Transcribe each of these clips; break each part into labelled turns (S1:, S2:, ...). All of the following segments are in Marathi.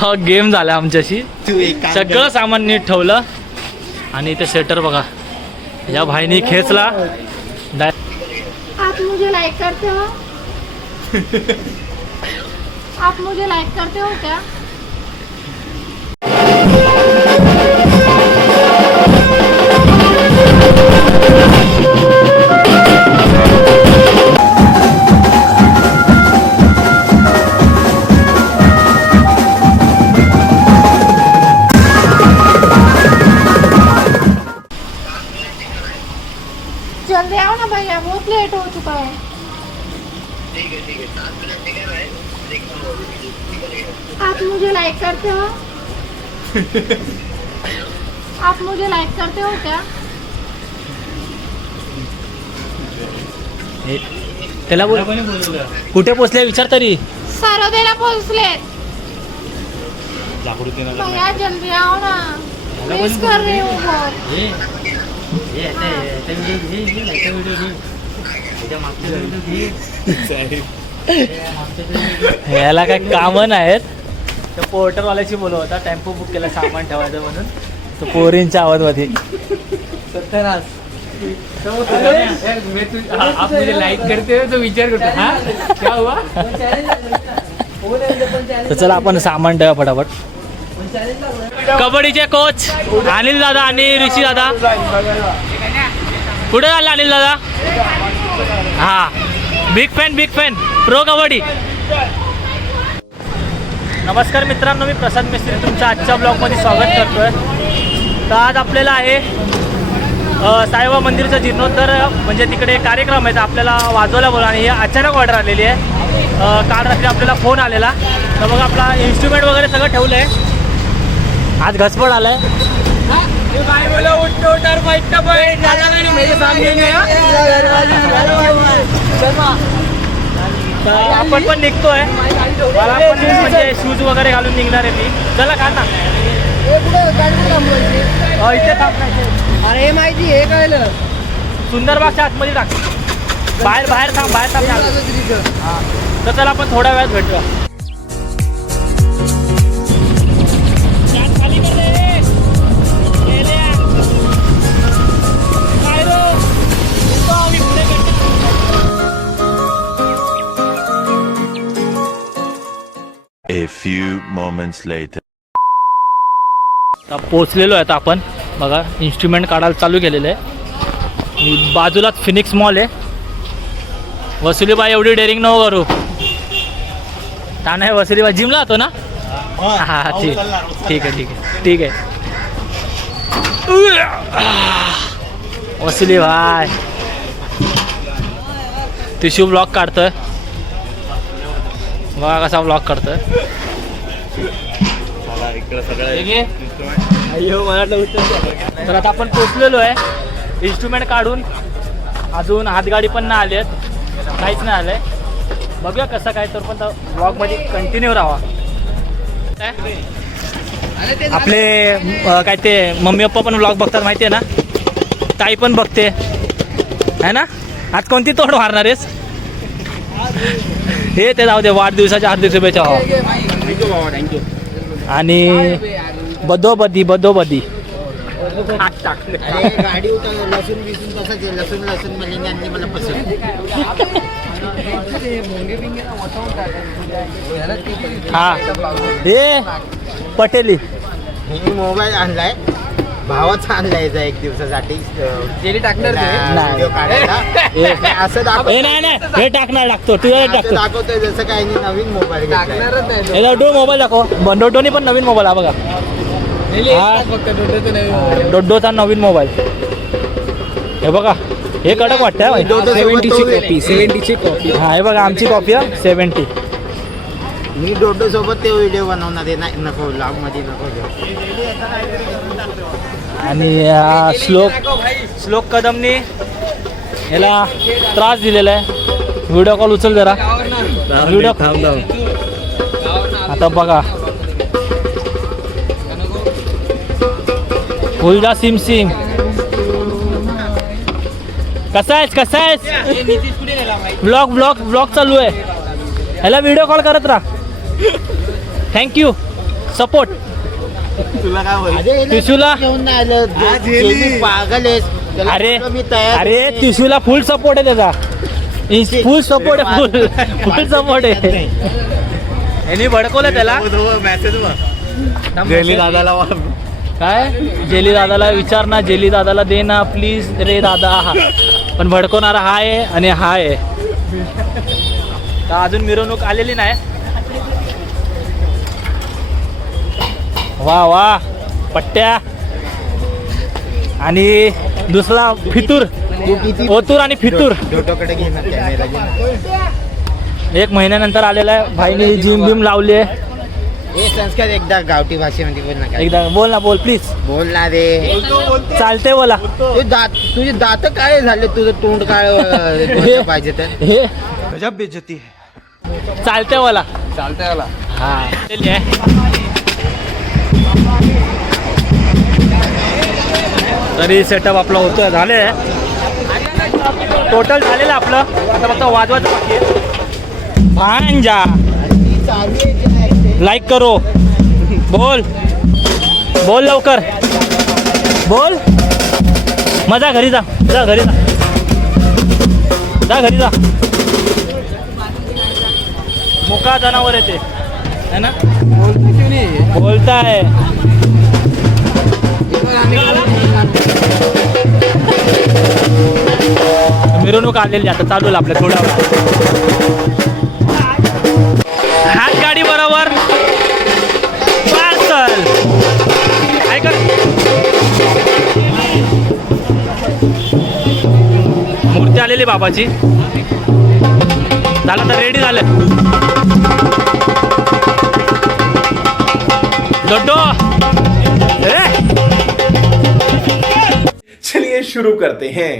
S1: हा गेम झाला आमच्याशी.
S2: तू
S1: सगळं सामान नीट ठेवलं. आणि इथे सेटर बघा. या भाईनी खेचला.
S3: आप मुझे लाइक करते हो? आप मुझे लाइक करते हो क्या? लेट हो चुका है आप मुझे लाइक करते हो? आप मुझे लाइक करते हो क्या?
S1: हे, त्याला बोल. कुठे पोचले विचार तरी.
S3: सरदेला पोहोचले भैया जल्दी आओ ना. मिस कर रही हूँ बहुत
S1: याला काय कामं नाहीत. तर पोर्टरवाल्याशी बोलव होता टेम्पो बुक केला सामान ठेवायचं म्हणून. तो पोरींच्या आवाजमध्ये.
S4: आप मुझे लाइक करते हो तो विचार करतो हा. क्या हुआ?
S1: तर चला आपण सामान ठेवा फटाफट. कबड्डीचे कोच अनिल दादा आणि ऋषी दादा. कुठे झाला अनिल दादा? हा. Big fan big fan pro kabaddi नमस्कार मित्रांनो मी प्रसाद मिस्त्री. तुमच्या आजच्या ब्लॉगमध्ये स्वागत करतोय. तर आज आपल्याला आहे साईबा साईबाबा मंदिरचा म्हणजे तिकडे कार्यक्रम आहे तर आपल्याला वाजवायला बोला आणि ही अचानक ऑर्डर आलेली आहे. काल रात्री आपल्याला फोन आलेला. तर मग आपला इन्स्ट्रुमेंट वगैरे सगळं ठेवलं आहे आज घसपड आहे
S4: भाई बोलो उठो उठो और फाइट का फाइट मेरे सामने नहीं
S1: तर आपण पण निघतोय. मला पण म्हणजे शूज वगैरे घालून निघणार आहे मी. चला का ना इथे.
S4: अरे माहिती हे कळलं.
S1: सुंदरबागच्या आतमध्ये टाक. बाहेर बाहेर थांब बाहेर थांब. हां तर चला आपण थोड्या वेळात भेटूया.
S5: A few moments later.
S1: आता पोचलेलो आहे आता आपण. बघा इन्स्ट्रुमेंट काढायला चालू केलेलं आहे. आणि बाजूलाच फिनिक्स मॉल आहे. वसुलीबाई एवढी डेअरिंग नको करू. का नाही वसुलीबाई. जिमला जातो ना? हा ठीक. ठीक आहे ठीक आहे. ठीक आहे. वसुली भाई तिशू ब्लॉग काढतोय. बघा कसा ब्लॉग करतोय तर आता आपण पोचलेलो आहे. इन्स्ट्रुमेंट काढून अजून हातगाडी पण नाही आली आहेत काहीच नाही आलंय. बघूया कसं काय तर पण ब्लॉगमध्ये कंटिन्यू राहा? आपले काय ते मम्मी पप्पा पण ब्लॉग बघतात माहिती आहे ना? ताई पण बघते. है ना? आज कोणती तोड मारणार आहेस? हे ते जाऊ दे वाढदिवसाच्या हार्दिक शुभेच्छा. हो आणि बदोबदी बदोबदी.
S2: पसंत.
S1: हा. हे पटेली.
S2: मी मोबाईल आणलाय. भावाचा आणलाय याचा एक दिवसासाठी.
S4: जेली टाकणार
S2: व्हिडिओ काढायला.
S1: हे
S2: असं दाखव
S1: हे नाही नाही. हे टाकणार टाकतो तू हे
S2: असं
S1: टाकतो.
S2: दाखवतोय जसं काही नाही नवीन मोबाईल घेतलाय.
S4: टाकणारच नाही.
S1: हे डोडो मोबाईल दाखव. बंडोटोनी पण नवीन मोबाईल हा बघा. हा.
S4: एकटाच फक्त डोडोचं नवीन
S1: डोडोचा नवीन मोबाईल हे बघा. हे कडक वाटतंय
S2: डोडो सोबत तो-
S4: सेव्हन्टीची कॉपी
S1: हा हे बघा आमची कॉपी आहे सेवन्टी
S2: मी डोडो सोबत ते व्हिडिओ बनवणार आहे. नाही नको ब्लॉगमध्ये नको घेऊ.
S1: आणि हा श्लोक श्लोक कदमनी याला त्रास दिलेला आहे. व्हिडिओ कॉल उचल जरा. व्हिडिओ आता बघा. फुलदा सिम सिम. कसा आहेस? कसा आहेस? ब्लॉग ब्लॉग ब्लॉग चालू आहे. ह्याला व्हिडिओ कॉल करत राहा. थँक्यू सपोर्ट
S2: तुला काय
S1: टिशूला?
S2: घेऊन नाही आलं. जेली पागल आहेस त्याला
S1: अरे
S2: म्हटलं मी तयार
S1: अरे
S2: आहे.
S1: टिशूला फुल सपोर्ट आहे त्याचा. फुल सपोर्ट आहे फुल फुल सपोर्ट आहे. यांनी भडकवलं त्याला.
S2: जेली दादाला
S1: काय? जेली दादाला विचार ना जेली दादाला दे ना प्लीज रे दादा. पण भडकवणारा हा आहे आणि हा आहे. तर अजून मिरवणूक आलेली नाही. वा वा. पट्ट्या. आणि दुसरा फितूर. ओतूर आणि फितूर. एक महिन्यानंतर आलेला आहे. भाईने जिम बिम लावली आहे.
S2: हे संस्कार एकदा गावठी भाषेमध्ये बोल ना काय?
S1: एकदा बोल ना बोल प्लीज
S2: बोल ना रे.
S1: चालते बोला.
S2: ते दात तुझे दात काय झाले तुझं तोंड काय पाहिजे तर.
S1: हे
S4: गजब बेइज्जती है
S1: चालते बोला.
S4: चालतंय मला
S1: हा. तरी सेटअप आपला होतं झाले टोटल झालेलं आपलं. आता फक्त वाजवायचं बाकी आहे. भांजा. लाईक करो. बोल. बोल लवकर. बोल. मजा घरी जा. जा घरी जा. जा घरी जा. मुका जनावर येते है ना? बोलताय मिरवणूक आलेली आता चालू आहे आपल्या थोड्या हात गाडी बरोबर. पार्सल ऐका. मूर्ती आलेली बाबाची. झालं तर रेडी झालं. दोड्डो.
S6: शुरू करते हैं।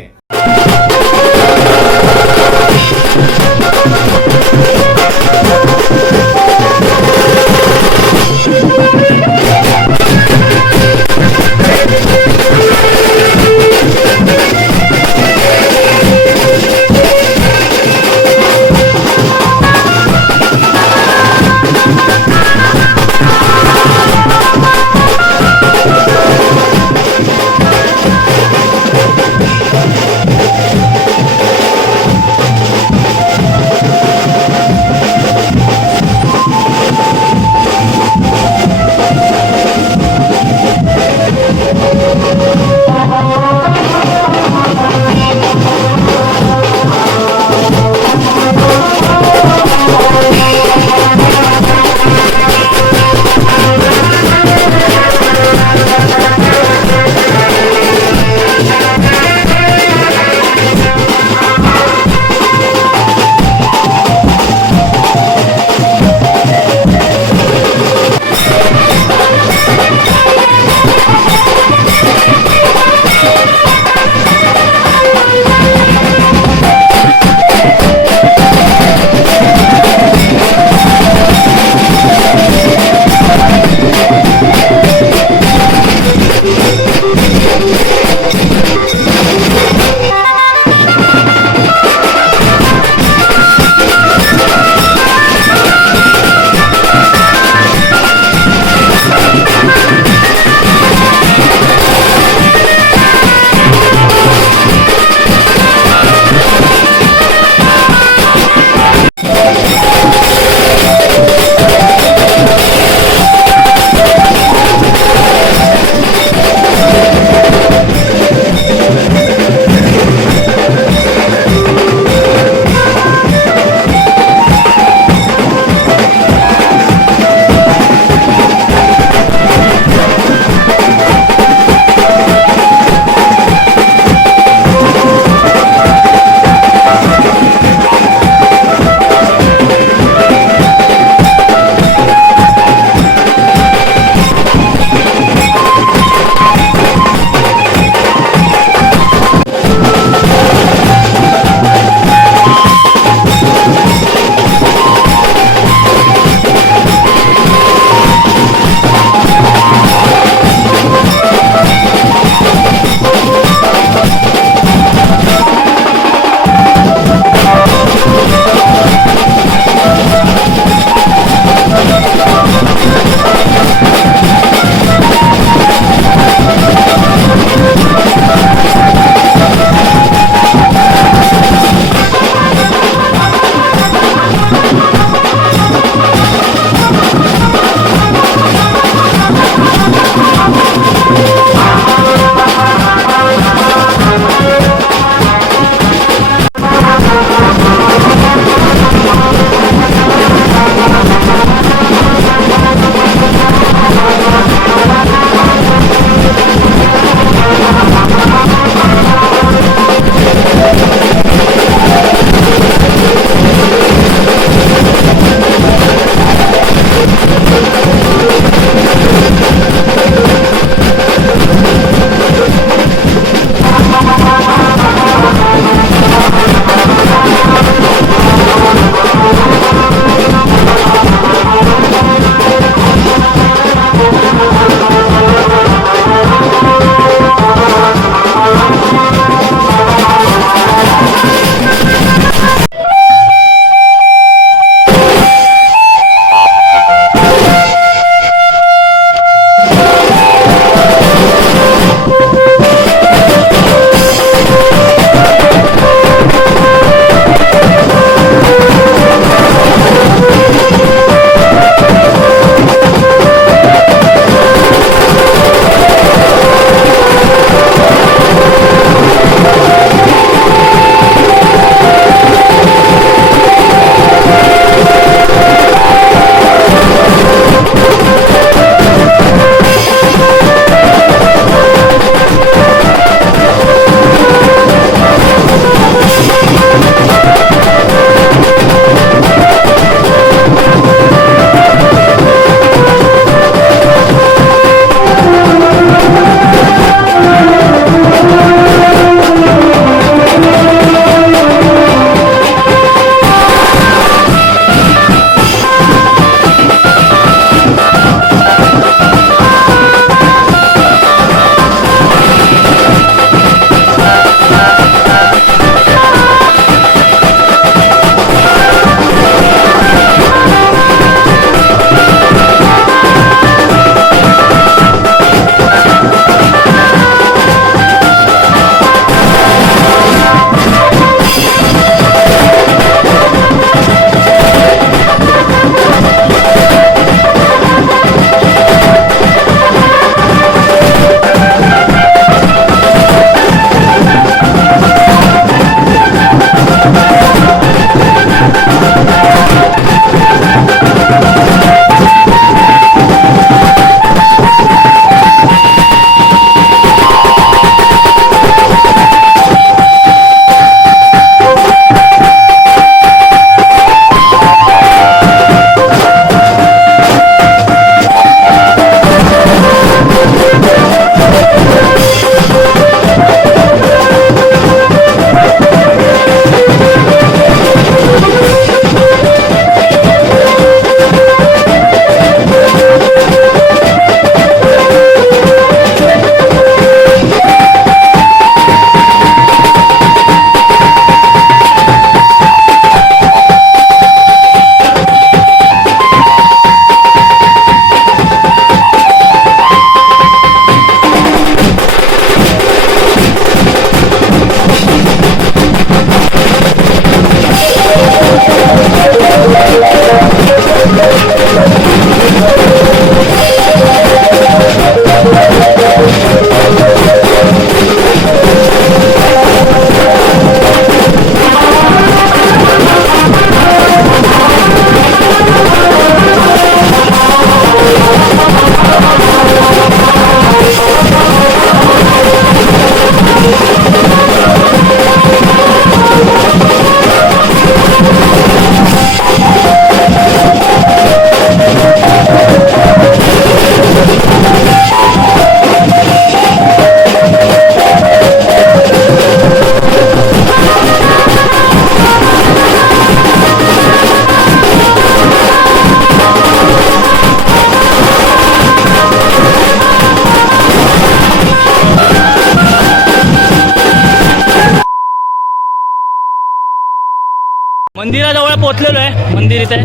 S1: मंदिर इथे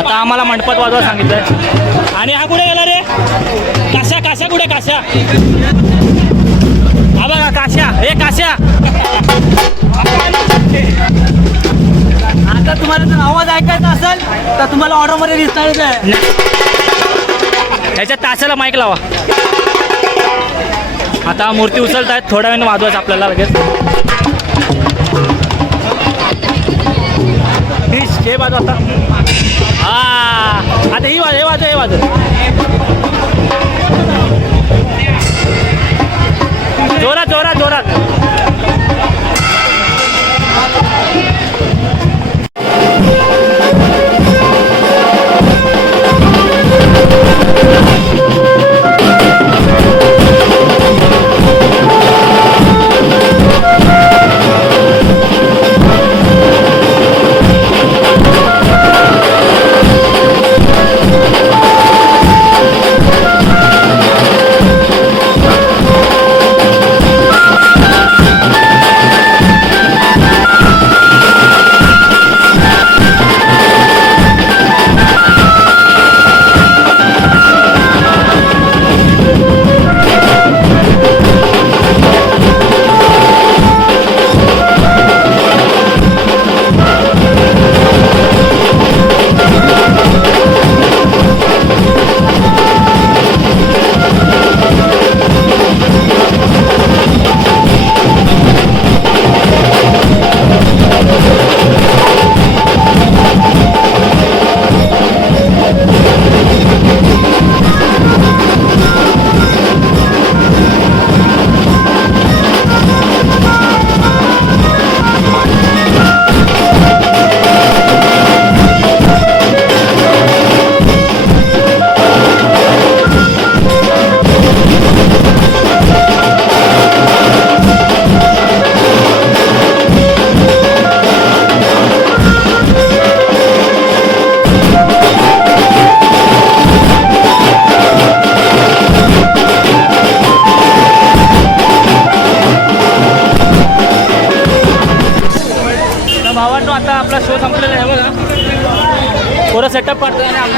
S1: आता आम्हाला मंडपात वाजवा सांगितलं आहे आणि हा कुठे गेला रे? काशा काशा कुठे काशा हा बघा काशा हे काशा
S4: आता तुम्हाला जर आवाज ऐकायचा असेल तर तुम्हाला ऑर्डरमध्ये दिसणारच आहे.
S1: ह्याच्या तासाला माईक लावा. आता मूर्ती उचलत आहेत थोड्या वेळाने वाजवायचं आपल्याला लगेच. फिश हे वाजव आता हा आता ही वाज हे वाजव हे वाजव जोरात जोरात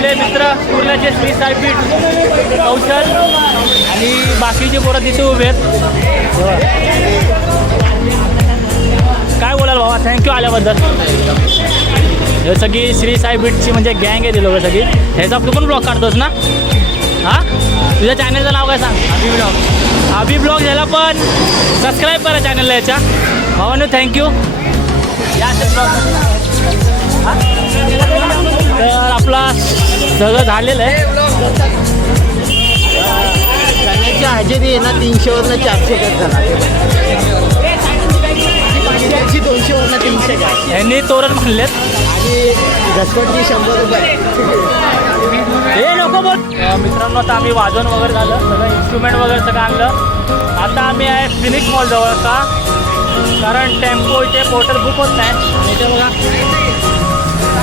S1: आपले मित्र कुर्ल्याचे श्री साईपीठ कौशल आणि बाकीचे पोरं तिथे उभे आहेत. काय बोलाल बाबा? थँक्यू आल्याबद्दल. हे सगळी श्री साईपीठची म्हणजे गँग आहे ती लोक सगळी. ह्याचा तू पण ब्लॉग काढतोस ना? हां? तुझ्या चॅनलचं नाव काय सांग? अभि ब्लॉग अभि ब्लॉग ह्याला पण सबस्क्राईब करा चॅनलला याच्या भावानो थँक्यू या ब्लॉग तर आपला सगळं झालेलं आहे.
S2: गाण्याची हजेरी आहे ना तीनशेवरनं चारशे काय झाला. दोनशेवरनं तीनशे काय
S1: यांनी तोरण खाल्लेत.
S2: आणि घसपटची शंभर रुपये.
S1: हे नको बोल. मित्रांनो आता आम्ही वाजवण वगैरे झालं सगळं इन्स्ट्रुमेंट वगैरे सगळं आणलं. आता आम्ही आहे फिनिक्स मॉल जवळ का? कारण टेम्पो इथे पोर्टल बुक होत नाही. इथे बघा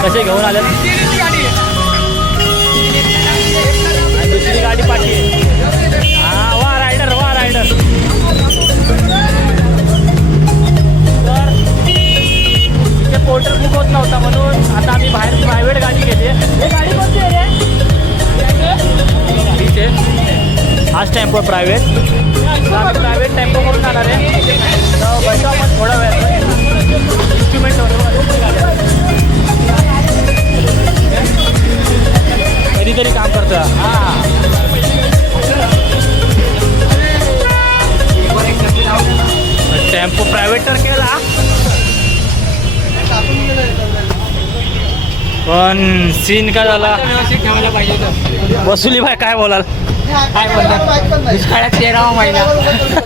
S1: कसे घेऊन आले गाडी पाठी. हा वा रायडर वा रायडर तर इथे पोर्टल बुक होत नव्हता म्हणून आता आम्ही बाहेर प्रायव्हेट गाडी घेते. हे गाडी कोणती आहे हीच आहे हाच टेम्पो प्रायव्हेट प्रायव्हेट टेम्पो करून जाणार आहे. तर बसू आपण थोडा वेळ. इन्स्ट्रुमेंट कधीतरी काम करतो. हां. पण सीन काय झाला?
S4: व्यवस्थित ठेवायला पाहिजे होतं.
S1: वसुली भाई काय बोलाल?
S4: काय बोलतात? दुष्काळात तेरावा महिना.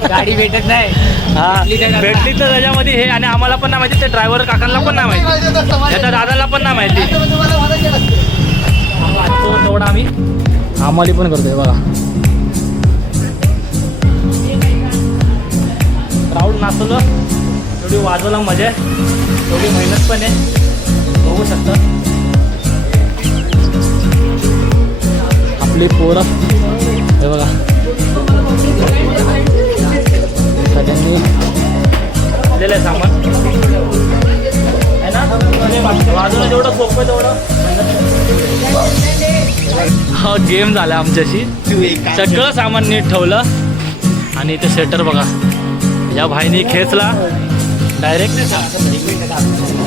S4: गाडी भेटत नाही.
S1: हा
S4: भेटली तर
S1: त्याच्यामध्ये हे आणि आम्हाला पण नाही माहिती ते ड्रायव्हर काकांना पण नाही माहिती. त्याच्या दादाला पण नाही माहिती. तेवढा आम्ही आम्हाला पण करतोय बघा. क्राऊड नाचवलं. तेवढी वाजवला मजा आहे. तेवढी मेहनत पण आहे. बघू शकता. आपली पोरं. हे बघा. सगळ्यांनी दिलेलं आहे सामान. आहे जेवढं सोपं तेवढं हा गेम झाला आमच्याशी.
S2: तू एक
S1: सगळं सामान नीट ठेवलं. आणि इथे सेटर बघा. या भाईने खेचला. डायरेक्ट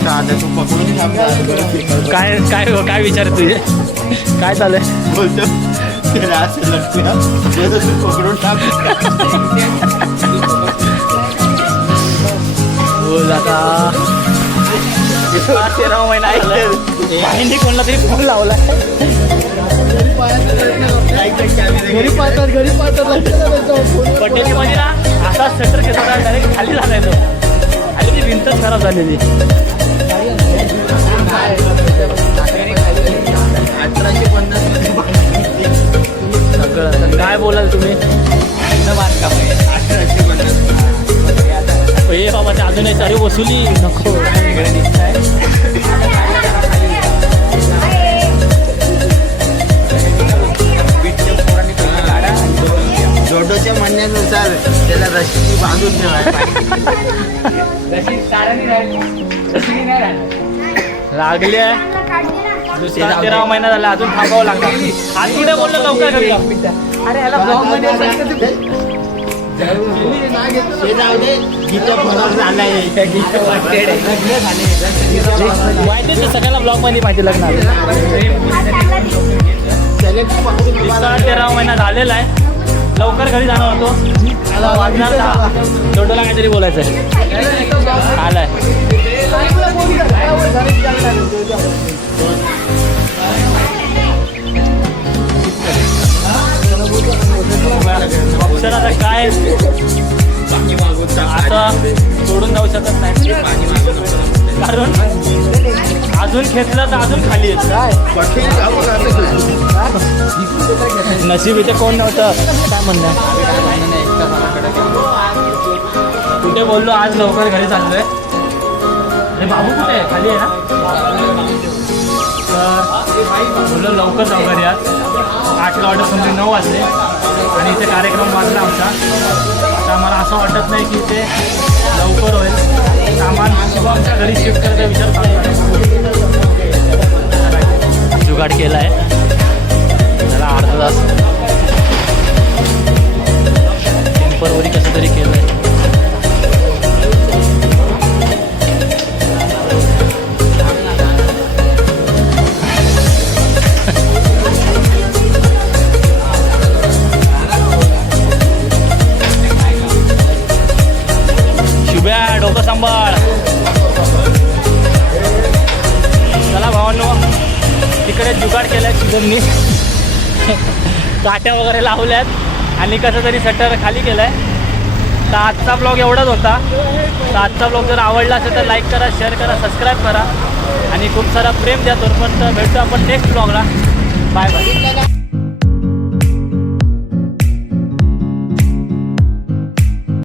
S2: साधं तू पकडून थांब
S1: काय काय काय विचार तुझे काय चाललंय?
S2: बोलतो त्याला असं
S1: बोल आता इतका महिना कोणला तरी फोन लावला
S2: घरी पाहतात घरी
S1: पटेली मध्ये असा डायरेक्ट खाली झालाय तो आणि ती खराब झालेली
S2: अठराशे पन्नास.
S1: सगळं काय बोलाल तुम्ही? हे बाबा ते अजून अरे वसुली. नको.
S2: जोडोच्या म्हणण्यानुसार त्याला रशी बांधून ठेवायला
S1: लागली दुसरा तेरा महिना झाला अजून थांबावं लागणार. आज कुठे बोललो लवकर घरी. अरे याला ब्लॉगमध्ये
S2: ते जाऊ दे गीता फरक झालाय.
S1: माहिती आहे सगळ्यांना ब्लॉगमध्ये माहिती लग्नात दुसरा तेरा महिना झालेला आहे. लवकर घरी जाणार होतो. वाजणार दहा. काहीतरी बोलायचं आहे. आलाय. आता काय? आता सोडून जाऊ शकत नाही. कारण अजून खेचलं तर अजून खाली येत. काय? नशीब इथे कोण नव्हतं? काय म्हणणं? कुठे बोललो? आज लवकर घरी चाललोय. अरे बाबू कुठे? आहे खाली आहे ना? बोललो लवकर जाऊ घरी आज. आठला ऑर्डर समजे नऊ वाजले. आणि इथे कार्यक्रम वाजला आमचा. तर आम्हाला असं वाटत नाही की इथे लवकर होईल. सामान किंवा आमच्या घरी शिफ्ट करायचा विचार चालू जुगाड केला आहे त्याला अर्धा तास. टेम्परवरी कसं तरी केलं आहे आणि कसं तरी सटर खाली केलाय. तर आजचा ब्लॉग एवढाच होता. तर आजचा ब्लॉग जर आवडला असेल तर लाईक करा शेअर करा सबस्क्राईब करा. आणि खूप सारा प्रेम द्या तोपर्यंत भेटतो आपण नेक्स्ट ब्लॉगला बाय बाय